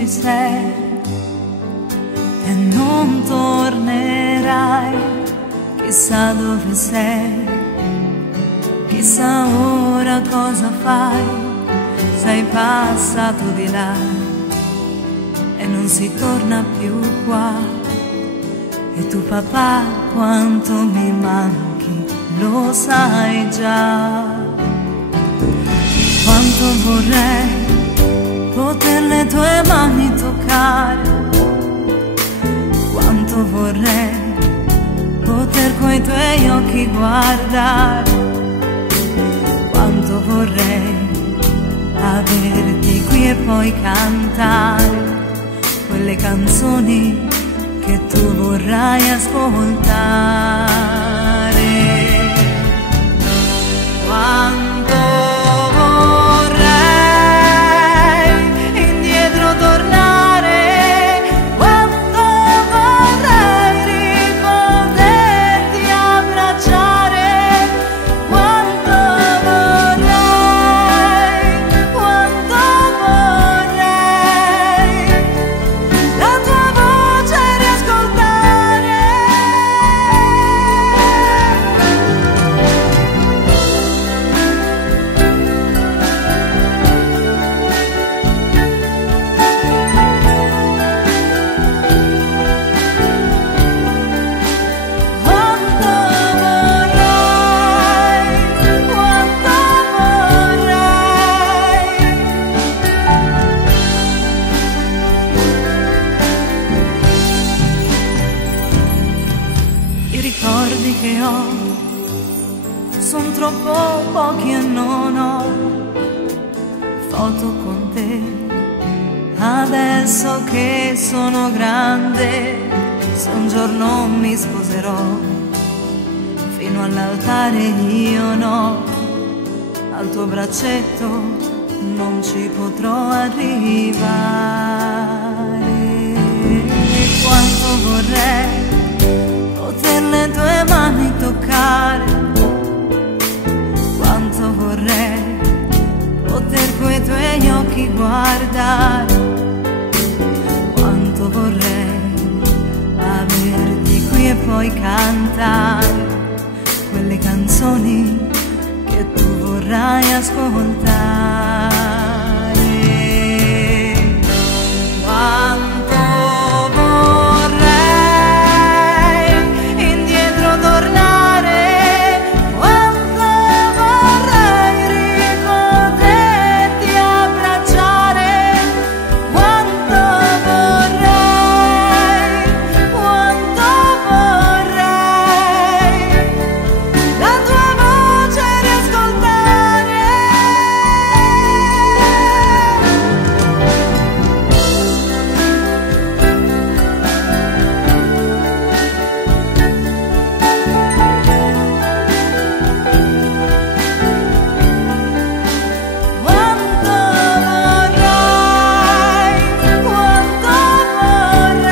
ci sei e non tornerai, chissà dove sei, chissà ora cosa fai, sei passato di là e non si torna più qua. E tu papà quanto mi manchi, lo sai già. Quanto vorrei poter le tue mani toccare, quanto vorrei poter coi tuoi occhi guardare, quanto vorrei averti qui e poi cantare quelle canzoni che tu vorrai ascoltare. Quanto vorrei indietro tornare, quanto vorrei ripoterti abbracciare, quanto vorrei la tua voce riascoltare. Quanto vorrei. I ricordi che ho sono troppo pochi e non ho foto con te. Adesso che sono grande, se un giorno mi sposerò, fino all'altare io no, al tuo braccetto non ci potrò arrivare. Quanto vorrei poter le tue mani toccare, quanto vorrei poter coi tuoi occhi guardare, quanto vorrei averti qui e poi cantare quelle canzoni che tu vorrai ascoltare. Quanto vorrei indietro tornare, quanto vorrei ripoterti abbracciare, quanto vorrei la tua voce riascoltare. Quanto vorrei.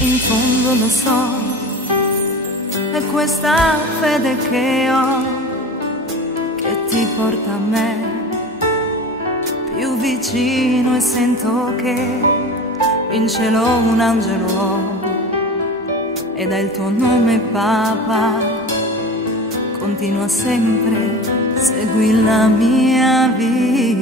In fondo lo so, è questa fede che ho che ti porta a me più vicino, e sento che in cielo un angelo ho ed è il tuo nome papà. Continua sempre, segui la mia vita.